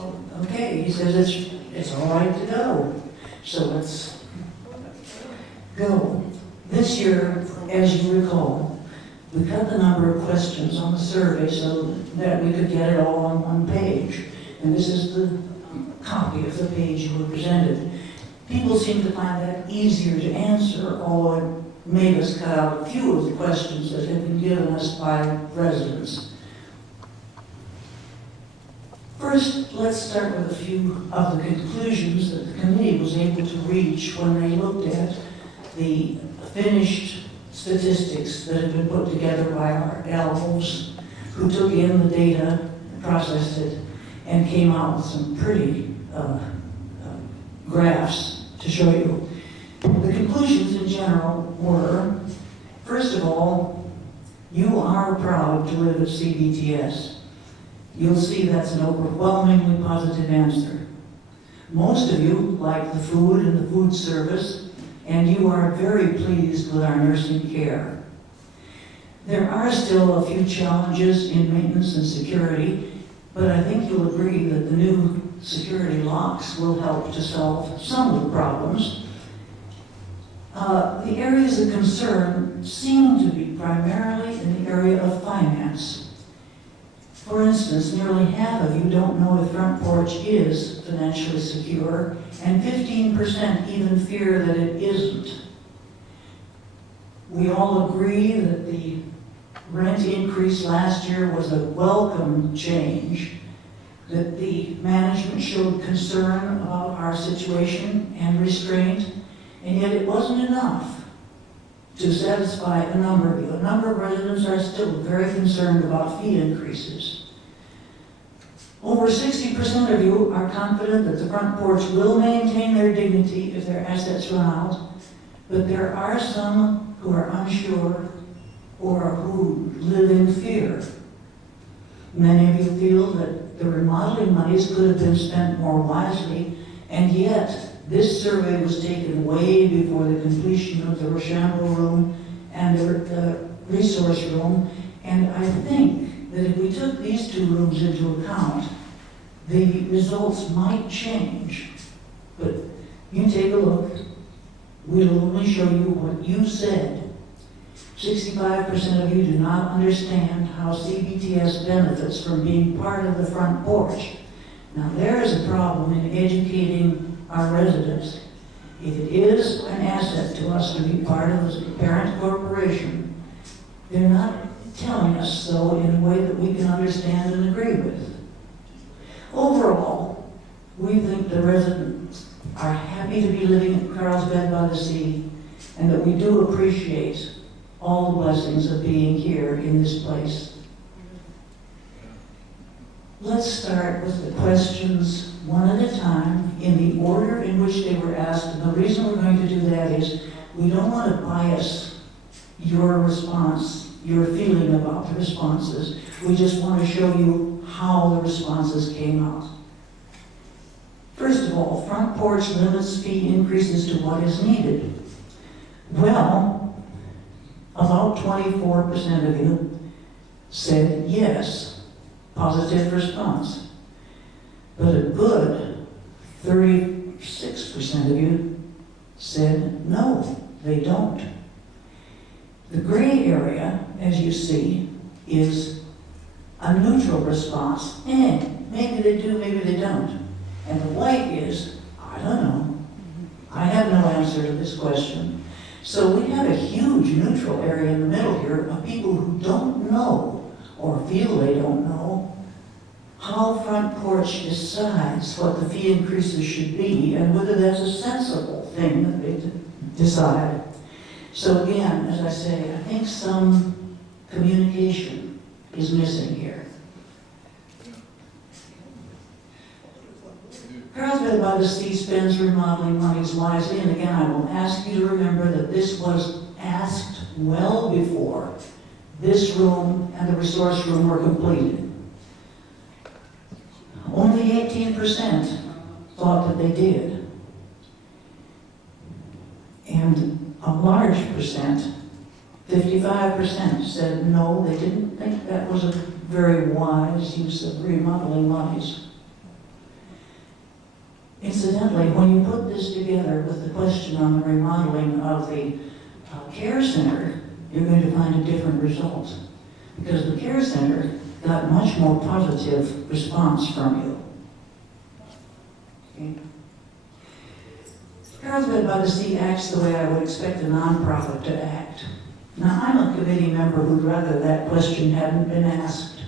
Oh, okay, he says it's all right to go. So let's go. This year, as you recall, we cut the number of questions on the survey so that we could get it all on one page. And this is the copy of the page you were presented. People seem to find that easier to answer, although it made us cut out a few of the questions that had been given us by residents. First, let's start with a few of the conclusions that the committee was able to reach when they looked at the finished statistics that had been put together by our elves, who took in the data, processed it, and came out with some pretty graphs to show you. The conclusions in general were, first of all, you are proud to live at CBTS. You'll see that's an overwhelmingly positive answer. Most of you like the food and the food service, and you are very pleased with our nursing care. There are still a few challenges in maintenance and security, but I think you'll agree that the new security locks will help to solve some of the problems. The areas of concern seem to be primarily in the area of finance. For instance, nearly half of you don't know if Front Porch is financially secure, and 15% even fear that it isn't. We all agree that the rent increase last year was a welcome change, that the management showed concern about our situation and restraint, and yet it wasn't enough to satisfy a number of you. A number of residents are still very concerned about fee increases. Over 60% of you are confident that the Front Porch will maintain their dignity if their assets run out, but there are some who are unsure or who live in fear. Many of you feel that the remodeling monies could have been spent more wisely, and yet this survey was taken way before the completion of the Rochambeau room and the resource room, and I think that if we took these two rooms into account, the results might change. But you take a look. We'll only show you what you said. 65% of you do not understand how CBTS benefits from being part of the Front Porch. Now there is a problem in educating our residents. If it is an asset to us to be part of this parent corporation, they're not telling us so in a way that we can understand and agree with. Overall, we think the residents are happy to be living at Carlsbad by the Sea, and that we do appreciate all the blessings of being here in this place. Let's start with the questions one at a time in the order in which they were asked. And the reason we're going to do that is we don't want to bias your response, your feeling about the responses. We just want to show you how the responses came out. First of all, Front Porch limits fee increases to what is needed. Well, about 24% of you said yes, positive response. But a good 36% of you said no, they don't. The gray area, as you see, is a neutral response. Maybe they do, maybe they don't. And the white is, I don't know. I have no answer to this question. So we have a huge neutral area in the middle here of people who don't know or feel they don't know how Front Porch decides what the fee increases should be and whether that's a sensible thing that they decide. So again, as I say, I think some communication is missing here. Carlsbad by the Sea spends remodeling monies wisely, and again, I will ask you to remember that this was asked well before this room and the resource room were completed. Only 18% thought that they did. And a large percent, 55%, said no, they didn't think that was a very wise use of remodeling monies. Incidentally, when you put this together with the question on the remodeling of the care center, you're going to find a different result. Because the care center got much more positive response from you. Okay? Carlsbad by the Sea acts the way I would expect a nonprofit to act. Now, I'm a committee member who'd rather that question hadn't been asked.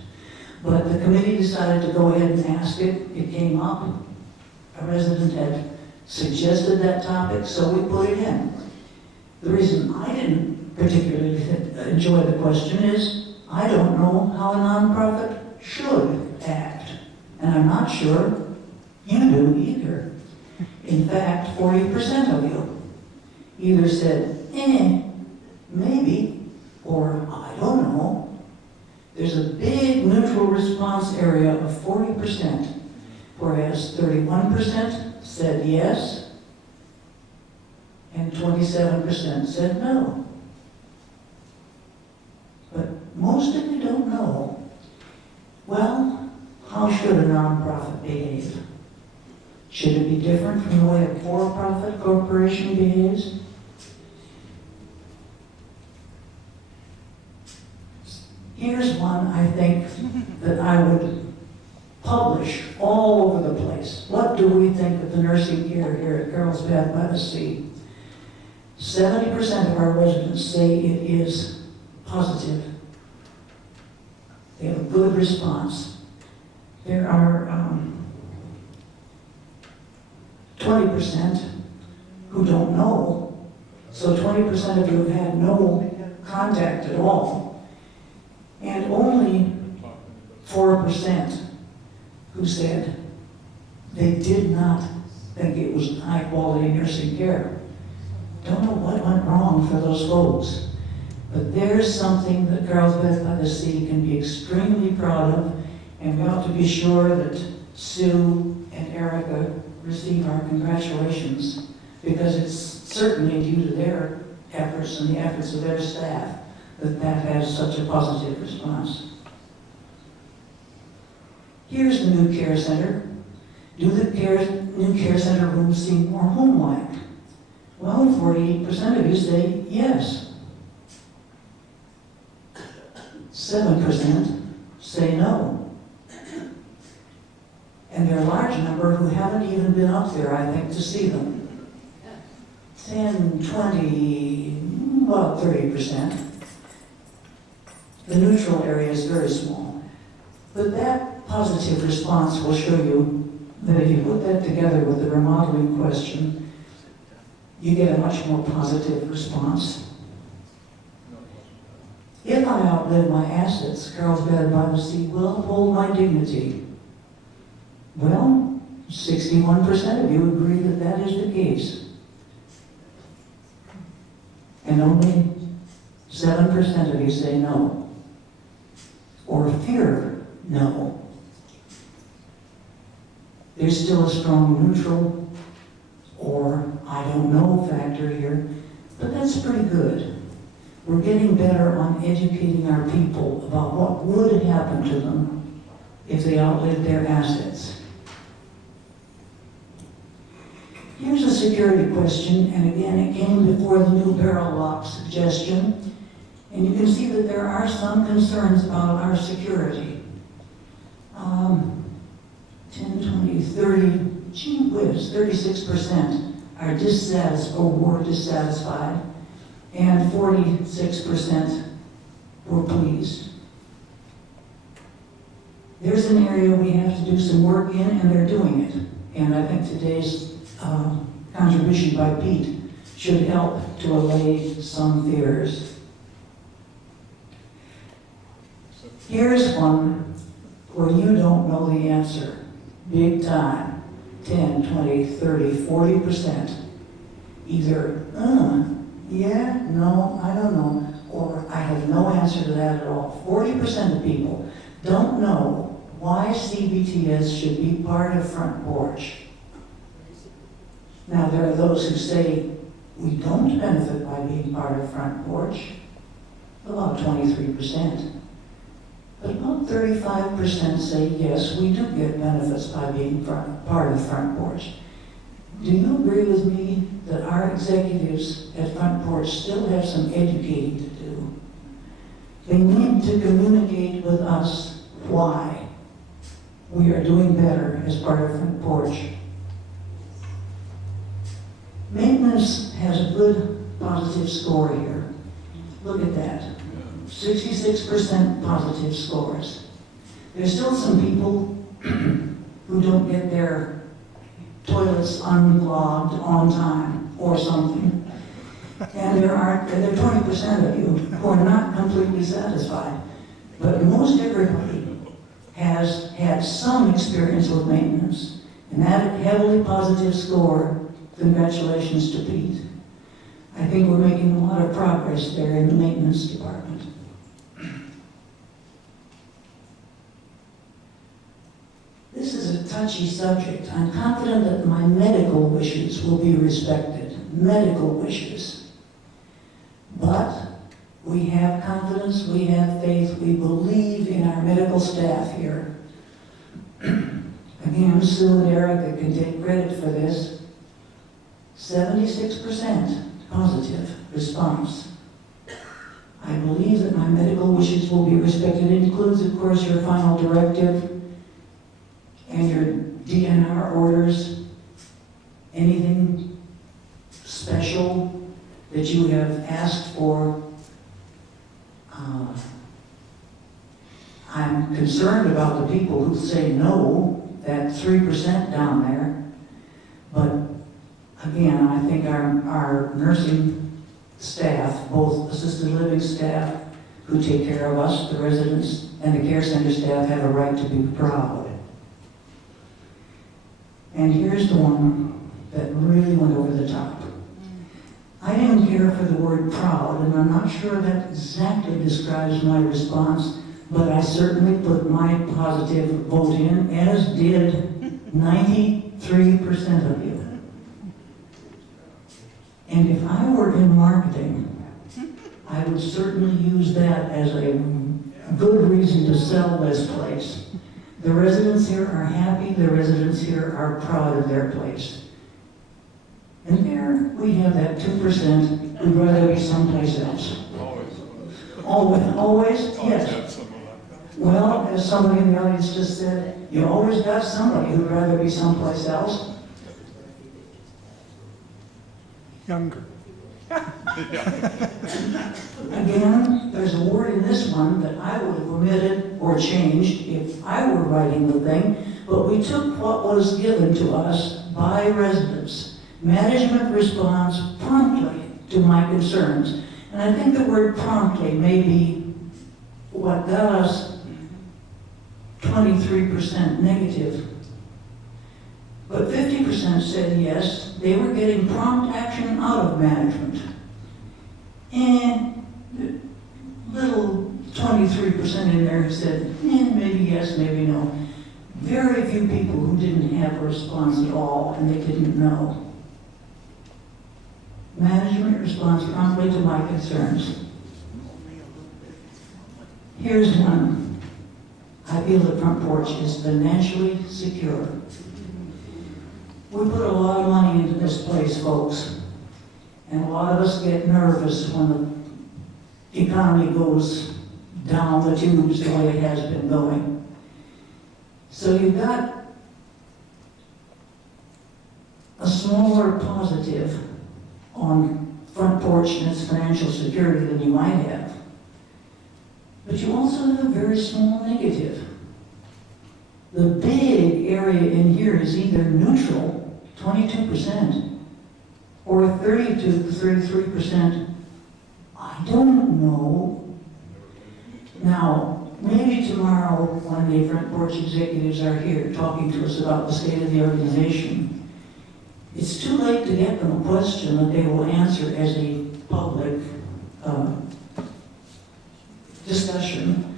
But the committee decided to go ahead and ask it. It came up. A resident had suggested that topic, so we put it in. The reason I didn't particularly enjoy the question is I don't know how a nonprofit should act. And I'm not sure you do either. In fact, 40% of you either said, maybe, or I don't know. There's a big neutral response area of 40%, whereas 31% said yes, and 27% said no. But most of you don't know. Well, how should a nonprofit behave? Should it be different from the way a for-profit corporation behaves? Here's one I think that I would publish all over the place. What do we think of the nursing care here at Carlsbad by the Sea? 70% of our residents say it is positive. They have a good response. There are 20% who don't know. So 20% of you have had no contact at all. And only 4% who said they did not think it was high-quality nursing care. Don't know what went wrong for those folks. But there's something that Carlsbad by the Sea can be extremely proud of, and we ought to be sure that Sue and Erica receive our congratulations, because it's certainly due to their efforts and the efforts of their staff that has such a positive response. Here's the new care center. Do the new care center rooms seem more home-like? Well, 48% of you say yes. 7% say no. And there are a large number who haven't even been up there, I think, to see them. 10, 20, about 30%. The neutral area is very small. But that positive response will show you that if you put that together with the remodeling question, you get a much more positive response. If I outlive my assets, Carlsbad by the Sea will uphold my dignity. Well, 61% of you agree that that is the case. And only 7% of you say no. Or fear no. There's still a strong neutral or I don't know factor here, but that's pretty good. We're getting better on educating our people about what would happen to them if they outlived their assets. Here's a security question, and again, it came before the new barrel lock suggestion, and you can see that there are some concerns about our security. 10, 20, 30, gee whiz, 36% are dissatisfied or were dissatisfied, and 46% were pleased. There's an area we have to do some work in, and they're doing it. And I think today's contribution by Pete should help to allay some fears. Here's one where you don't know the answer. Big time. 10, 20, 30, 40%. Either, yeah, no, I don't know, or I have no answer to that at all. 40% of people don't know why CBTS should be part of Front Porch. Now, there are those who say we don't benefit by being part of Front Porch, about 23%. But about 35% say yes, we do get benefits by being part of Front Porch. Do you agree with me that our executives at Front Porch still have some educating to do? They need to communicate with us why we are doing better as part of Front Porch. Maintenance has a good positive score here. Look at that. 66% positive scores. There's still some people who don't get their toilets unclogged on time or something. And there are 20% of you who are not completely satisfied. But most everybody has had some experience with maintenance. And that heavily positive score, congratulations to Pete. I think we're making a lot of progress there in the maintenance department. This is a touchy subject. I'm confident that my medical wishes will be respected. Medical wishes. But we have confidence, we have faith, we believe in our medical staff here. Again, Sue and Erica can take credit for this. 76% positive response. I believe that my medical wishes will be respected. It includes, of course, your final directive and your DNR orders, anything special that you have asked for. I'm concerned about the people who say no, that 3% down there. But again, I think our nursing staff, both assisted living staff who take care of us, the residents, and the care center staff have a right to be proud. And here's the one that really went over the top. I didn't care for the word proud, and I'm not sure that exactly describes my response, but I certainly put my positive vote in, as did 93% of you. And if I were in marketing, I would certainly use that as a good reason to sell this place. The residents here are happy, the residents here are proud of their place. And there we have that 2% who'd rather be someplace else. Always? Always? Yes. Well, as somebody in the audience just said, you always got somebody who'd rather be someplace else. Younger. Again, there's a word in this one that I would have omitted or changed if I were writing the thing, but we took what was given to us by residents. Management responds promptly to my concerns. And I think the word promptly may be what got us 23% negative. But 50% said yes, they were getting prompt action out of management. And little 23% in there who said, maybe yes, maybe no. Very few people who didn't have a response at all and they didn't know. Management responds promptly to my concerns. Here's one. I feel the Front Porch is financially secure. We put a lot of money into this place, folks. And a lot of us get nervous when the economy goes down the tubes the way it has been going. So you've got a smaller positive on Front Porch and its financial security than you might have. But you also have a very small negative. The big area in here is either neutral, 22%, or 32 to 33%. I don't know. Now, maybe tomorrow when the Front Porch executives are here talking to us about the state of the organization, it's too late to get them a question that they will answer as a public discussion,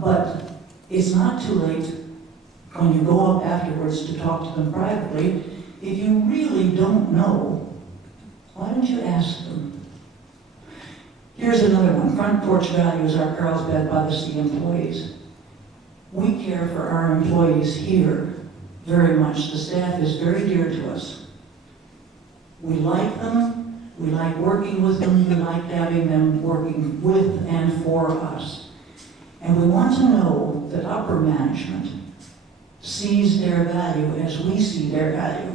but it's not too late when you go up afterwards to talk to them privately. If you really don't know, why don't you ask them? Here's another one. Front Porch values our Carlsbad by the Sea employees. We care for our employees here very much. The staff is very dear to us. We like them, we like working with them, we like having them working with and for us. And we want to know that upper management sees their value as we see their value.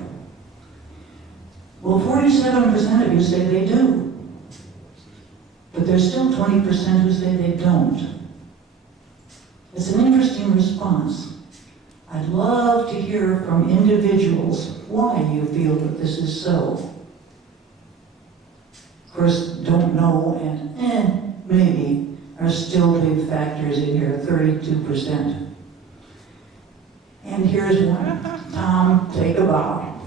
Well, 47% of you say they do. But there's still 20% who say they don't. It's an interesting response. I'd love to hear from individuals why you feel that this is so. Of course, don't know and maybe are still big factors in here, 32%. And here's one. Tom, take a bow.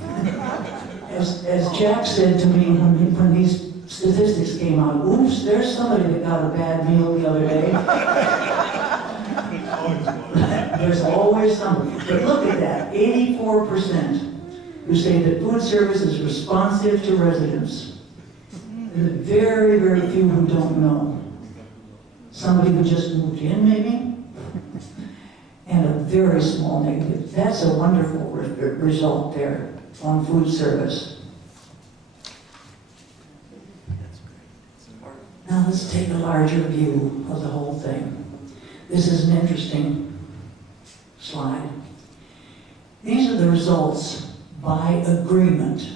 As Jack said to me when these statistics came out, oops, there's somebody that got a bad meal the other day. There's always somebody. But look at that, 84% who say that food service is responsive to residents. There's very, very few who don't know. Somebody who just moved in, maybe? And a very small negative. That's a wonderful result there on food service. Now let's take a larger view of the whole thing. This is an interesting slide. These are the results by agreement.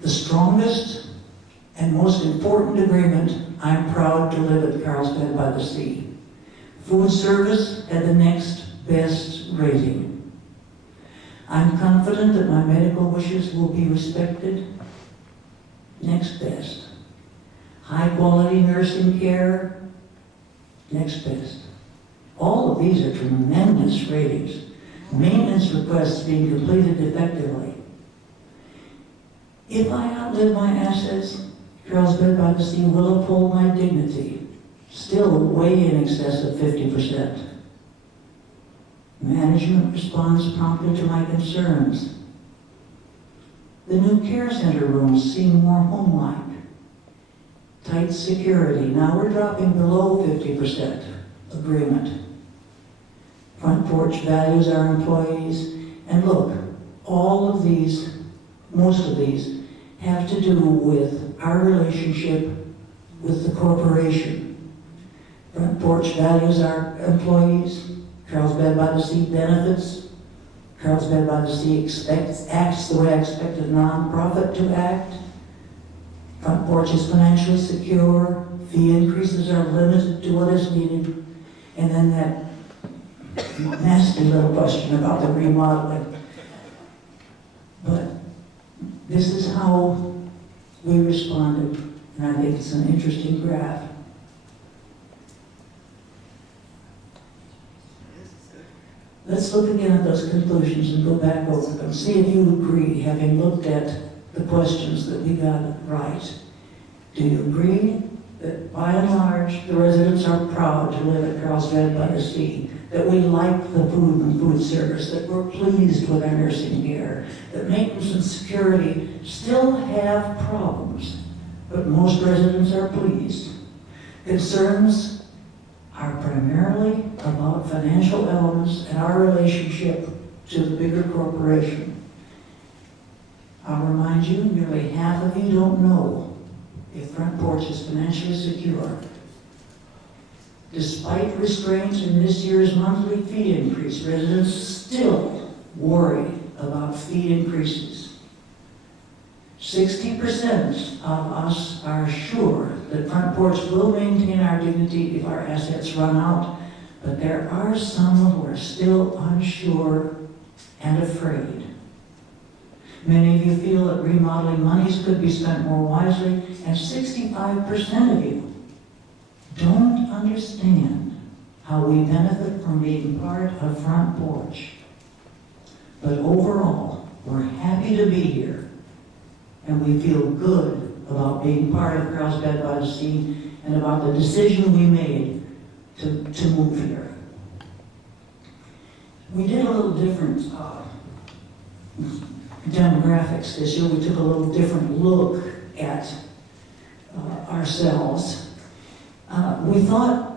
The strongest and most important agreement, I'm proud to live at Carlsbad by the Sea. Food service had the next best rating. I'm confident that my medical wishes will be respected. Next best. High quality nursing care. Next best. All of these are tremendous ratings. Maintenance requests being completed effectively. If I outlive my assets, Carlsbad by the Sea will uphold my dignity. Still way in excess of 50%. Management responds promptly to my concerns. The new care center rooms seem more home-like. Tight security. Now we're dropping below 50% agreement. Front porch values our employees. And look, all of these, most of these, have to do with our relationship with the corporation. Front porch values our employees. Carlsbad by the Sea benefits. Carlsbad by the Sea acts the way I expect a nonprofit to act. Front porch is financially secure. Fee increases are limited to what is needed. And then that nasty little question about the remodeling. But this is how we responded, and I think it's an interesting graph. Let's look again at those conclusions and go back over them. See if you agree, having looked at the questions that we got right. Do you agree that by and large the residents are proud to live at Carlsbad by the Sea, that we like the food and food service, that we're pleased with our nursing care, that maintenance and security still have problems, but most residents are pleased? Concerns are primarily about financial elements and our relationship to the bigger corporation. I'll remind you, nearly half of you don't know if Front Porch is financially secure. Despite restraints in this year's monthly fee increase, residents still worry about fee increases. 60% of us are sure that Front Porch will maintain our dignity if our assets run out, but there are some who are still unsure and afraid. Many of you feel that remodeling monies could be spent more wisely, and 65% of you don't understand how we benefit from being part of Front Porch. But overall, we're happy to be here, and we feel good about being part of Carlsbad by the Sea and about the decision we made to move here. We did a little different demographics this year. We took a little different look at ourselves. We thought,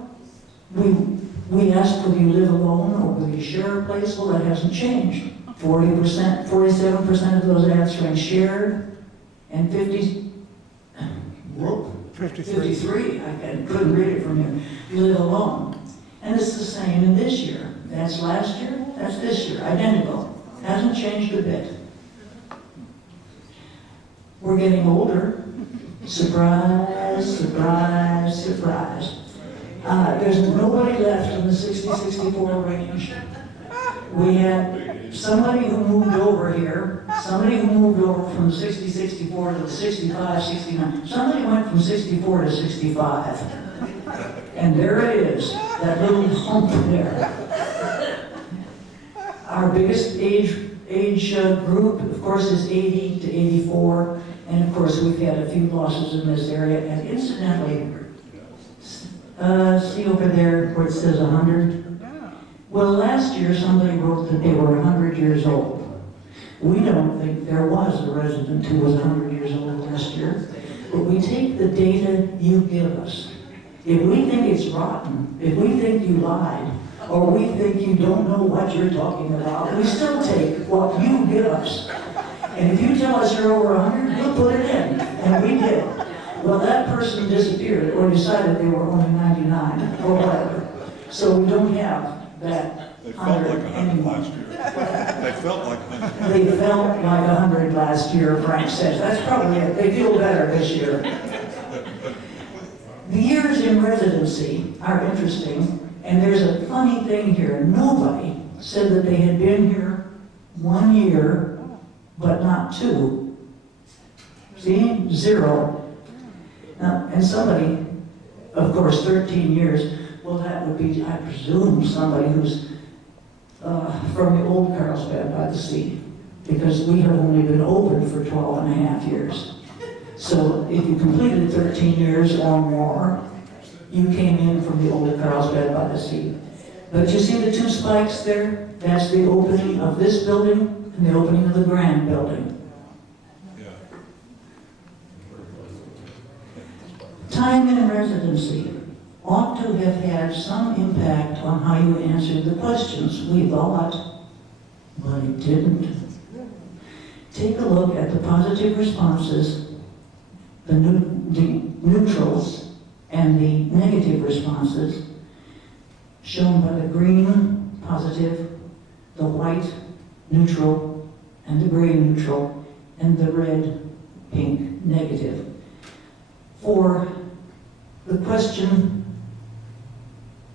we asked, will you live alone or will you share a place? Well, that hasn't changed. 47% of those answering shared, and 50, whoop, 53. 53, I couldn't read it from here. You live alone. And it's the same in this year. That's last year, that's this year, identical. Hasn't changed a bit. We're getting older. Surprise, surprise, surprise. There's nobody left in the 60-64 range. We had somebody who moved over here, somebody who moved over from 60-64 to the 65-69. Somebody went from 64 to 65. And there it is, that little hump there. Our biggest age group, of course, is 80 to 84. And of course, we've had a few losses in this area. And incidentally, see over there where it says 100? Well, last year somebody wrote that they were 100 years old. We don't think there was a resident who was 100 years old last year. But we take the data you give us. If we think it's rotten, if we think you lied, or we think you don't know what you're talking about, we still take what you give us. And if you tell us you're over 100, we'll put it in. And we did. Well, that person disappeared or decided they were only 99 or whatever. So we don't have that 100 anymore. They felt like 100. They felt like 100 last year, Frank says. That's probably it. They feel better this year. The years in residency are interesting, and there's a funny thing here. Nobody said that they had been here 1 year, but not 2. See? 0. Now, and somebody, of course, 13 years, well, that would be, I presume, somebody who's from the old Carlsbad by the Sea, because we have only been open for 12 and a half years. So if you completed 13 years or more, you came in from the old Carlsbad by the Sea. But you see the 2 spikes there? That's the opening of this building and the opening of the Grand building. Time in residency ought to have had some impact on how you answered the questions, we thought, but it didn't. Take a look at the positive responses, the neutrals, and the negative responses, shown by the green positive, the white neutral, and the gray neutral, and the red, pink negative. For the question,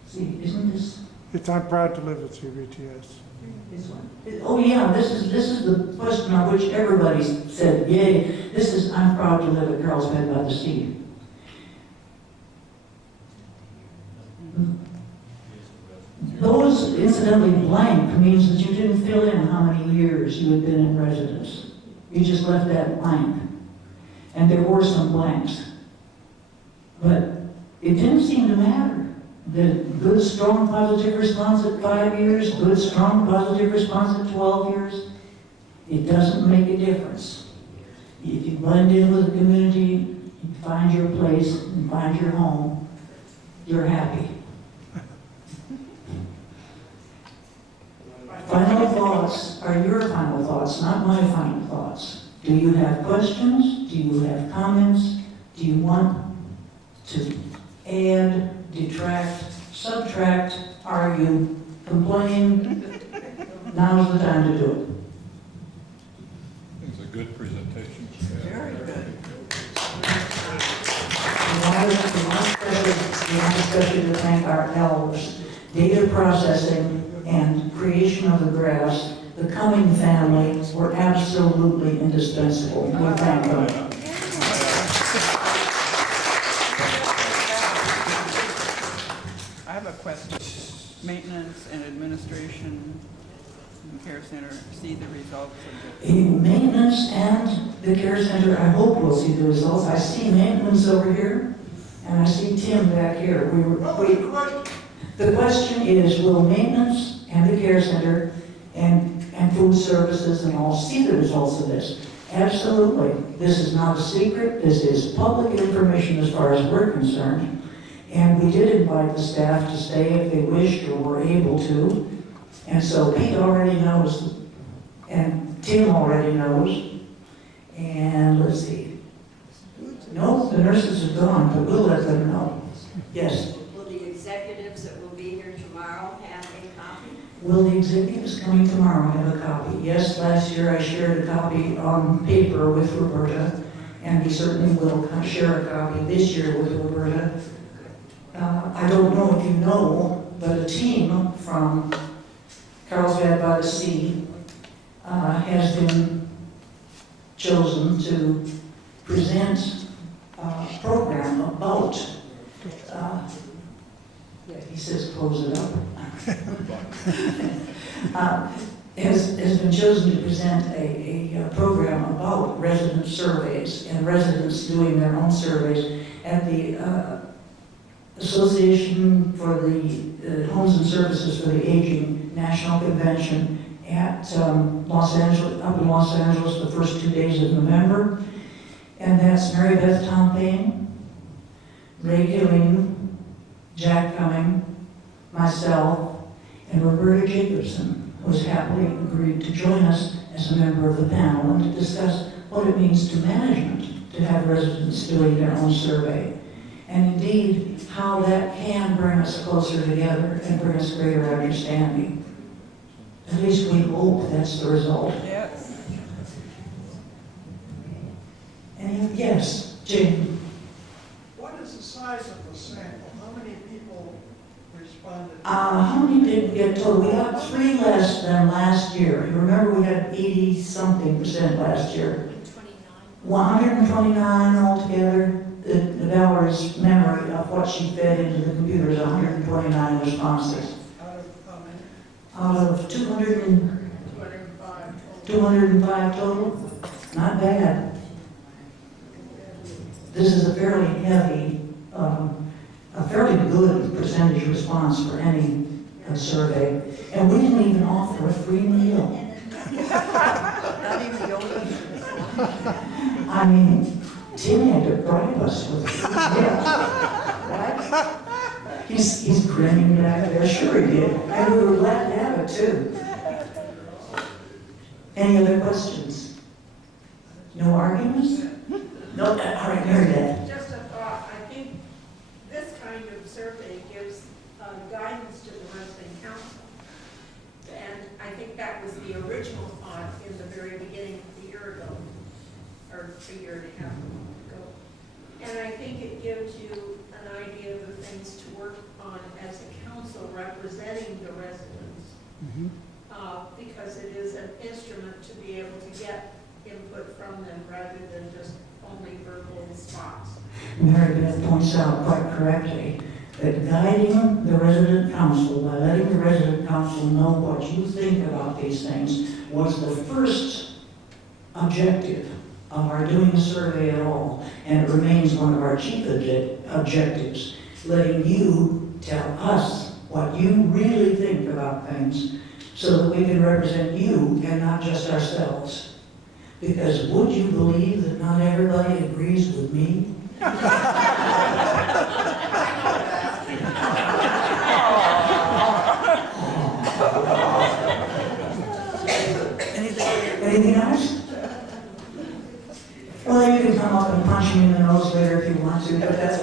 see, isn't this? It's I'm proud to live at CBTS. This one. Oh yeah, this is the question on which everybody said, yay, this is I'm proud to live at Carlsbad by the Sea. Those, incidentally, blank means that you didn't fill in how many years you had been in residence. You just left that blank. And there were some blanks. But it didn't seem to matter. The good, strong, positive response at 5 years, good, strong, positive response at 12 years, it doesn't make a difference. If you blend in with the community, you find your place and find your home, you're happy. Final thoughts are your final thoughts, not my final thoughts. Do you have questions? Do you have comments? Do you want to add, detract, subtract, argue, complain? Now's the time to do it. It's a good presentation. Very good. We want especially to thank our elves, data processing and creation of the graphs. The Cumming family were absolutely indispensable. We thank them. I have a question. Maintenance and administration in the care center see the results of the... Maintenance and the care center, I hope we'll see the results. I see maintenance over here, and I see Tim back here. The question is, will maintenance and the care center and food services and all see the results of this? Absolutely. This is not a secret. This is public information as far as we're concerned. And we did invite the staff to stay if they wished or were able to. And so Pete already knows, and Tim already knows. And let's see. No, the nurses are gone, but we'll let them know. Yes. Will the executives that will be here tomorrow have a copy? Will the executives coming tomorrow have a copy? Yes, last year I shared a copy on paper with Roberta, and we certainly will share a copy this year with Roberta. I don't know if you know, but a team from Carlsbad by the Sea has been chosen to present a program about, he says close it up, has been chosen to present a program about resident surveys and residents doing their own surveys at the Association for the Homes and Services for the Aging National Convention at Los Angeles, up in Los Angeles, the first 2 days of November. And that's Mary Beth Tompane, Ray Killeen, Jack Cumming, myself, and Roberta Jacobson, who has happily agreed to join us as a member of the panel and to discuss what it means to management to have residents doing their own survey. And indeed, how that can bring us closer together and bring us greater understanding. At least we hope that's the result. Yes. And yes, Jane. What is the size of the sample? How many people responded? How many did we get total? We got 3 less than last year. You remember we had 80-something% last year. 129 altogether. Valerie's memory of what she fed into the computer is 129 responses. Out of how many? Out of 205 total? Not bad. This is a fairly heavy, a fairly good percentage response for any survey. And we didn't even offer a free meal. Not even donuts? I mean, Tim had to bribe us with it. Yeah. Right? He's grinning back there. Sure he did. And we were glad to have it too. Any other questions? No arguments? No? All right, Mary Beth. Just a thought, I think this kind of survey gives guidance to the resident council. And I think that was the original thought in the very beginning of the year ago, or a year and a half ago. And I think it gives you an idea of the things to work on as a council representing the residents. Because it is an instrument to be able to get input from them rather than just only verbal spots. Mary Beth points out quite correctly that guiding the resident council, by letting the resident council know what you think about these things, was the first objective of our doing a survey at all, and it remains one of our chief objectives, letting you tell us what you really think about things so that we can represent you and not just ourselves. Because would you believe that not everybody agrees with me? Anything else? Well, you can come up and punch me in the nose later if you want to, but that's